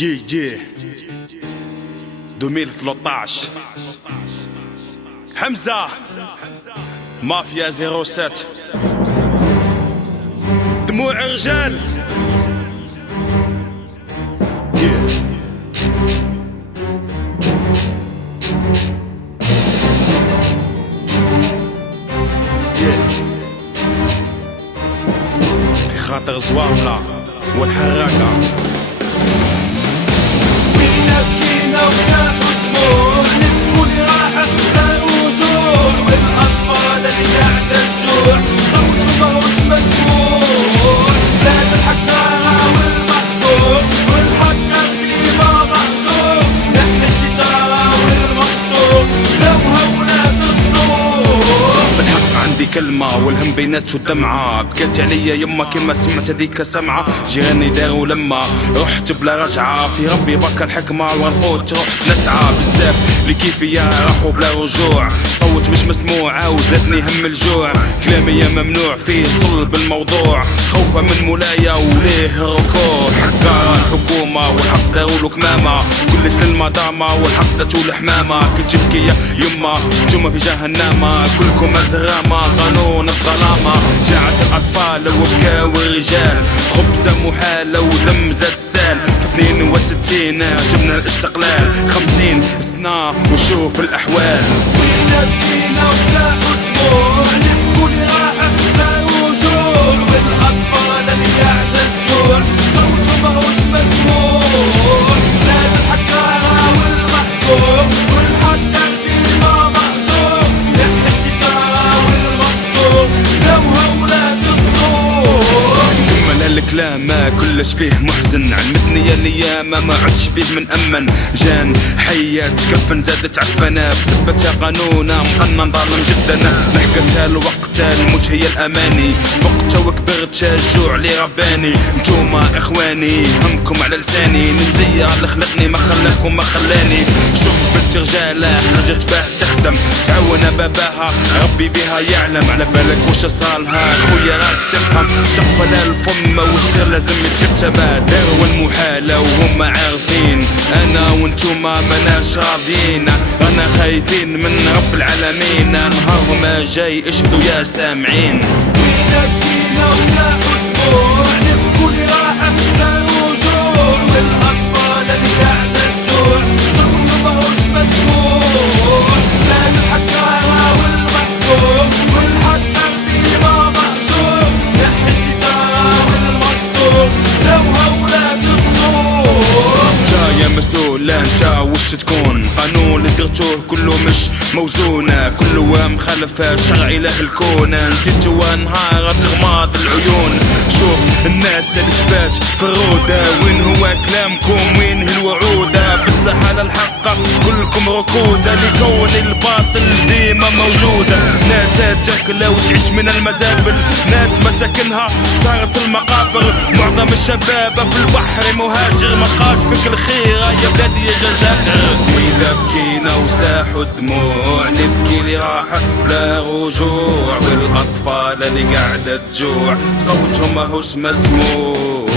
يي 2013 حمزة مافيا 07 دموع رجال في خاطر زوارنا والحراقة بكينا وساقوا دموع نبكوا اللي راحت لا رجوع، والاطفال اللي قاعده تجوع صوتهم ماهوش مسموع. بلاد الحكارة والمحظور والحق ديما محظور، نحن الستارة والمستور لو هونات الصور. في الحق عندي كلمة والهم بينات والدمعة، بكيت عليا يما كما سمعت هذيك سمعة. جيراني داروا لما رحت بلا رجعة، في ربي بركة الحكمة والقوت روح نسعى. بزاف اللي كيفي راحوا بلا رجوع، صوت مش مسموع وزادني هم الجوع. كلامي ممنوع فيه صلب الموضوع، خوفه من مولايا وليه ركوع. حكا الحكومة والحق دارولو كمامة، كلش للمدامة والحق داتو الحمامة. كتبكي يا يما جمة في جهنم، كلكم الزغامة قانون الظلامة. جاعت الأطفال وبكاو الرجال، خبزة محالة ودم زاد سال. في 62 جبنا الاستقلال، 50 سنة وشوف الأحوال. بكينا وساقوا دموع نبكوا اللي راحت لا رجوع، والاطفال اللي قاعده تجوع صوتهم ماهوش مسموع. بلاد الحكارة والمحظور والحق ديما محظور، نحن الستارة والمستور لو هولات الصور. كمل هالكلام كلش فيه محزن، علمتني الايام ما عدش بيه من امن. جان حيات كفن زادت عفنا، بسبتها قانونا مقنن ظالم جدا. لحقتها الوقت الموت هي الاماني، فقتها وكبرت الجوع اللي رباني. نتوما اخواني همكم على لساني، المزية اللي خلقني ما خلاكم ما خلاني. شوف بنت رجالة خرجت باه تخدم، تعاون باباها ربي بها يعلم. على بالك وش صالها خويا راك تفهم، تقفل الفم والسر لازم يتكتبها. داروا المحالة وهم عارفين، انا وانتوما مناش راضيين. انا خايفين من رب العالمين، نهار ما جاي اشهدوا يا سامعين. بكينا وساقوا دموع نبكوا اللي راحت لا رجوع، والاطفال اللي قاعده تجوع صوتهم ماهوش مسموع. بلاد الحكارة والمحظور والحق ديما محظور، نحن الستارة والمستور لو هولات الصور. يا مسؤول انت وش تكون؟ قانون اللي درتوه كله مش موزونه، كله مخالف شرع اله الكون. نسيتوا نهار تغماض العيون، شوف الناس اللي تبات في الروده. وين هو كلامكم وين هي الوعوده؟ بصح على الحق كلكم ركوده، لكون الباطل ديما موجوده. ناس تاكل وتعيش من المزابل، ناس مساكنها صارت المقابر. معظم الشباب في البحر مهاجر، ملقاش بك الخير يا بلادي يا جزائر. إذا بكينا وساحوا دموع نبكي اللي راحت بلا رجوع، والأطفال اللي قاعدة تجوع صوتهم ماهوش مسموع.